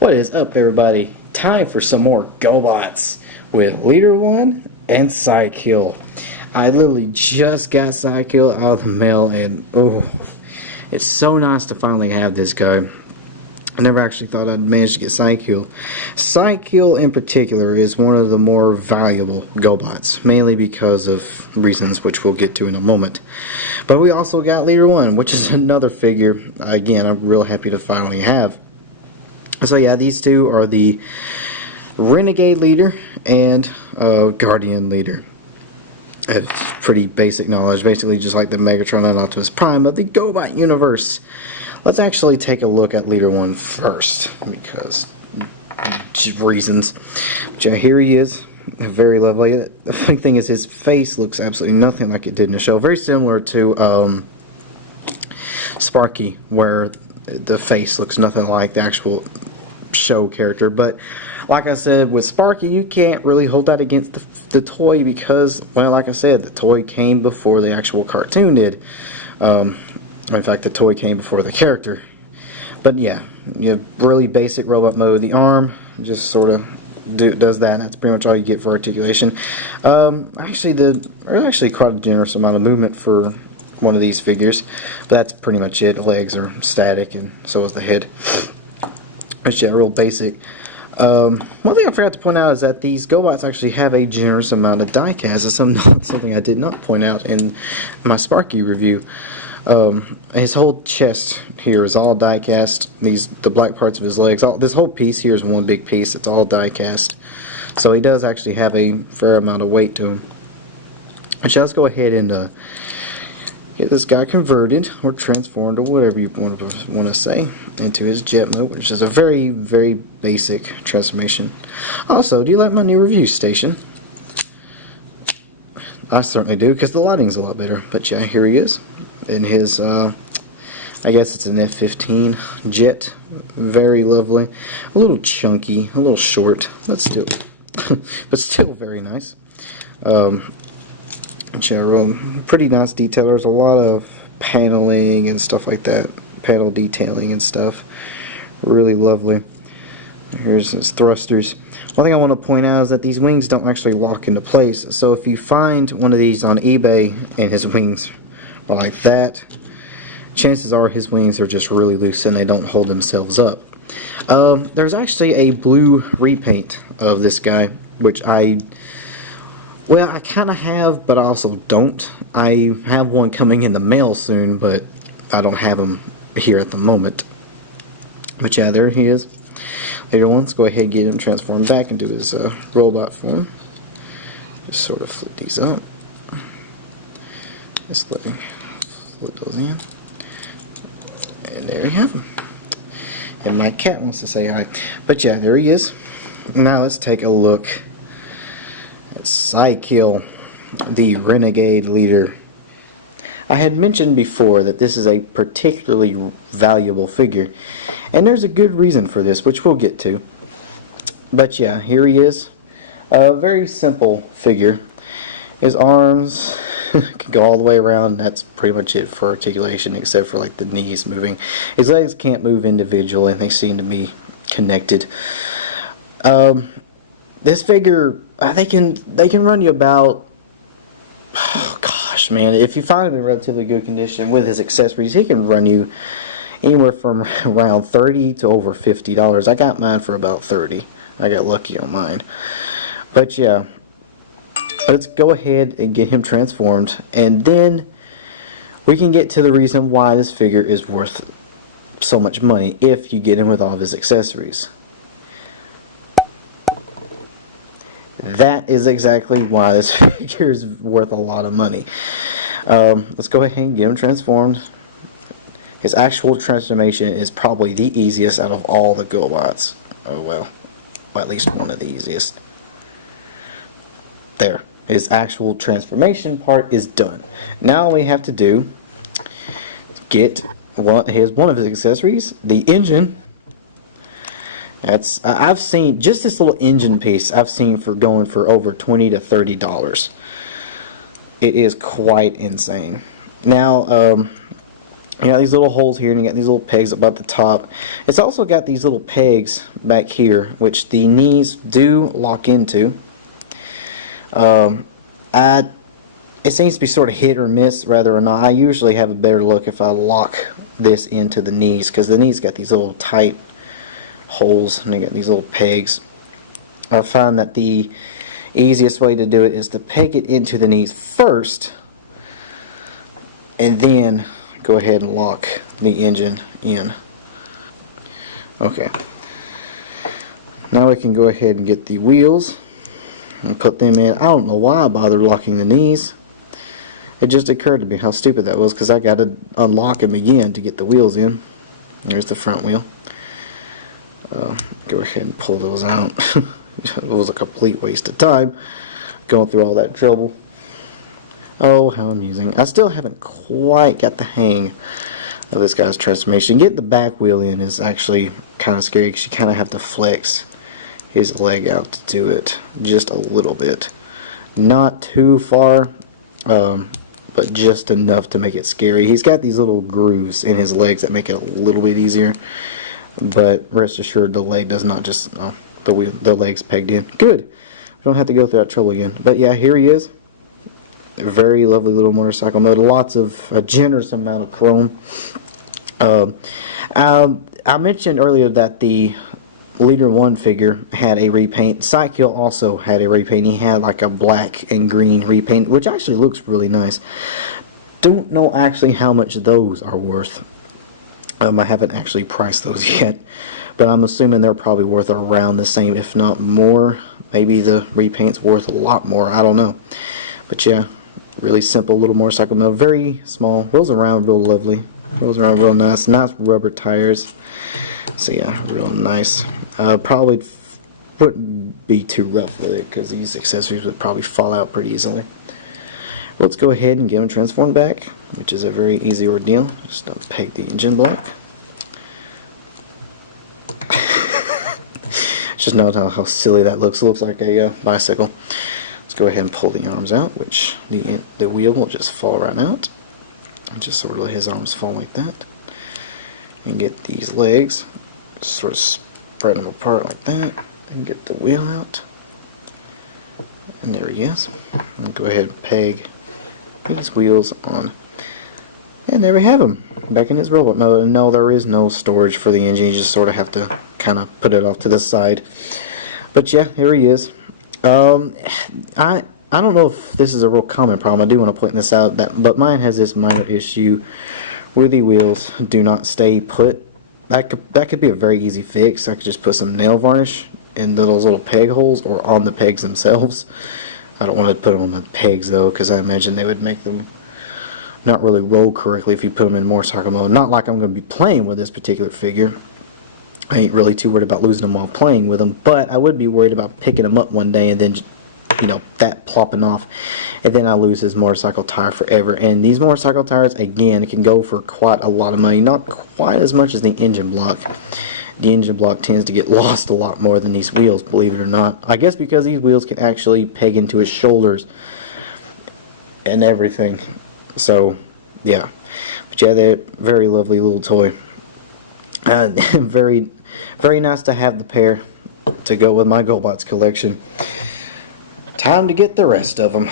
What is up, everybody? Time for some more Gobots with Leader-1 and Cyk-ill. I literally just got Cyk-ill out of the mail, and oh, it's so nice to finally have this guy. I never actually thought I'd manage to get Cyk-ill. Cyk-ill in particular is one of the more valuable Gobots, mainly because of reasons which we'll get to in a moment. But we also got Leader-1, which is another figure, again, I'm real happy to finally have. So yeah, these two are the Renegade Leader and Guardian Leader. It's pretty basic knowledge, basically just like the Megatron and Optimus Prime of the Gobot universe. Let's actually take a look at Leader-1 first, because reasons. But yeah, here he is, very lovely. The funny thing is his face looks absolutely nothing like it did in the show. Very similar to Sparky, where the face looks nothing like the actual show character. But like I said, with Sparky, you can't really hold that against the toy because, well, like I said, the toy came before the actual cartoon did. In fact, the toy came before the character. But yeah, you have really basic robot mode. The arm just sort of does that, and that's pretty much all you get for articulation. There's actually quite a generous amount of movement for one of these figures, but that's pretty much it. The legs are static, and so is the head. It's yeah, real basic. One thing I forgot to point out is that these Gobots actually have a generous amount of die-cast. That's something I did not point out in my Sparky review. His whole chest here is all die-cast. The black parts of his legs, this whole piece here is one big piece. It's all die-cast. So he does actually have a fair amount of weight to him. So let's go ahead and get this guy converted or transformed, or whatever you want to say, into his jet mode, which is a very, very basic transformation. Also, do you like my new review station? I certainly do, because the lighting's a lot better. But yeah, here he is in his, I guess it's an F-15 jet. Very lovely. A little chunky, a little short, but still, very nice. Pretty nice detail. There's a lot of paneling and stuff like that. Panel detailing and stuff. Really lovely. Here's his thrusters. One thing I want to point out is that these wings don't actually lock into place. So if you find one of these on eBay and his wings are like that, chances are his wings are just really loose and they don't hold themselves up. There's actually a blue repaint of this guy, which I kind of have, but I also don't. I have one coming in the mail soon, but I don't have him here at the moment. But yeah, there he is. Leader-1, let's go ahead and get him transformed back into his robot form. Just sort of flip these up. Just flip those in. And there you have him. And my cat wants to say hi. But yeah, there he is. Now let's take a look at Cyk-ill, the Renegade Leader. I had mentioned before that this is a particularly valuable figure, and there's a good reason for this, which we'll get to. But yeah, here he is. A very simple figure. His arms can go all the way around. That's pretty much it for articulation, except for like the knees moving. His legs can't move individually, and they seem to be connected. This figure, they can run you about, oh gosh, man, if you find him in relatively good condition with his accessories, he can run you anywhere from around $30 to over $50. I got mine for about $30. I got lucky on mine. But yeah, let's go ahead and get him transformed, and then we can get to the reason why this figure is worth so much money if you get him with all of his accessories. That is exactly why this figure is worth a lot of money. Let's go ahead and get him transformed. His actual transformation is probably the easiest out of all the Gobots. Oh well, at least one of the easiest. There. His actual transformation part is done. Now all we have to do is get one of his accessories, the engine. I've seen just this little engine piece. I've seen for going for over $20 to $30. It is quite insane. Now, You got these little holes here, and you got these little pegs up at the top. It's also got these little pegs back here, which the knees do lock into. It seems to be sort of hit or miss, rather or not. I usually have a better look if I lock this into the knees, because the knees got these little tight holes, and they got these little pegs. I find that the easiest way to do it is to peg it into the knees first, and then go ahead and lock the engine in. Okay. Now we can go ahead and get the wheels and put them in. I don't know why I bothered locking the knees. It just occurred to me how stupid that was, because I got to unlock them again to get the wheels in. There's the front wheel. Go ahead and pull those out. It was a complete waste of time going through all that trouble. Oh, how amusing. I still haven't quite got the hang of this guy's transformation. Getting the back wheel in is actually kind of scary, because you kind of have to flex his leg out to do it just a little bit. Not too far, but just enough to make it scary. He's got these little grooves in his legs that make it a little bit easier, but rest assured the leg does not just, the leg's pegged in. Good. We don't have to go through that trouble again. But yeah, here he is. A very lovely little motorcycle mode. Lots of, a generous amount of chrome. I mentioned earlier that the Leader-1 figure had a repaint. Cyk-ill also had a repaint. He had like a black and green repaint, which actually looks really nice. Don't know actually how much those are worth. I haven't actually priced those yet, but I'm assuming they're probably worth around the same, if not more. Maybe the repaint's worth a lot more. I don't know. But yeah, really simple little motorcycle mode. Very small. Rolls around real lovely. Rolls around real nice. Nice rubber tires. So yeah, real nice. Probably wouldn't be too rough with it, because these accessories would probably fall out pretty easily. Let's go ahead and get them transformed back, which is a very easy ordeal. Just peg the engine block. Just note how silly that looks. It looks like a bicycle. Let's go ahead and pull the arms out, which the wheel will just fall right out. And just sort of let his arms fall like that. And get these legs, sort of spread them apart like that, and get the wheel out. And there he is. And go ahead and peg these wheels on. And there we have him, back in his robot mode. And no, there is no storage for the engine. You just sort of have to kind of put it off to the side. But yeah, here he is. I don't know if this is a real common problem. I do want to point this out, but mine has this minor issue where the wheels do not stay put. That could be a very easy fix. I could just put some nail varnish in those little peg holes or on the pegs themselves. I don't want to put them on the pegs though, because I imagine they would make them not really roll correctly if you put them in motorcycle mode. Not like I'm going to be playing with this particular figure. I ain't really too worried about losing them while playing with them, but I would be worried about picking them up one day and then, you know, that plopping off, and then I lose his motorcycle tire forever. And these motorcycle tires, again, can go for quite a lot of money. Not quite as much as the engine block. The engine block tends to get lost a lot more than these wheels, believe it or not. I guess because these wheels can actually peg into his shoulders and everything. So, yeah. But yeah, they're a very lovely little toy. Very, very nice to have the pair to go with my Gobots collection. Time to get the rest of them.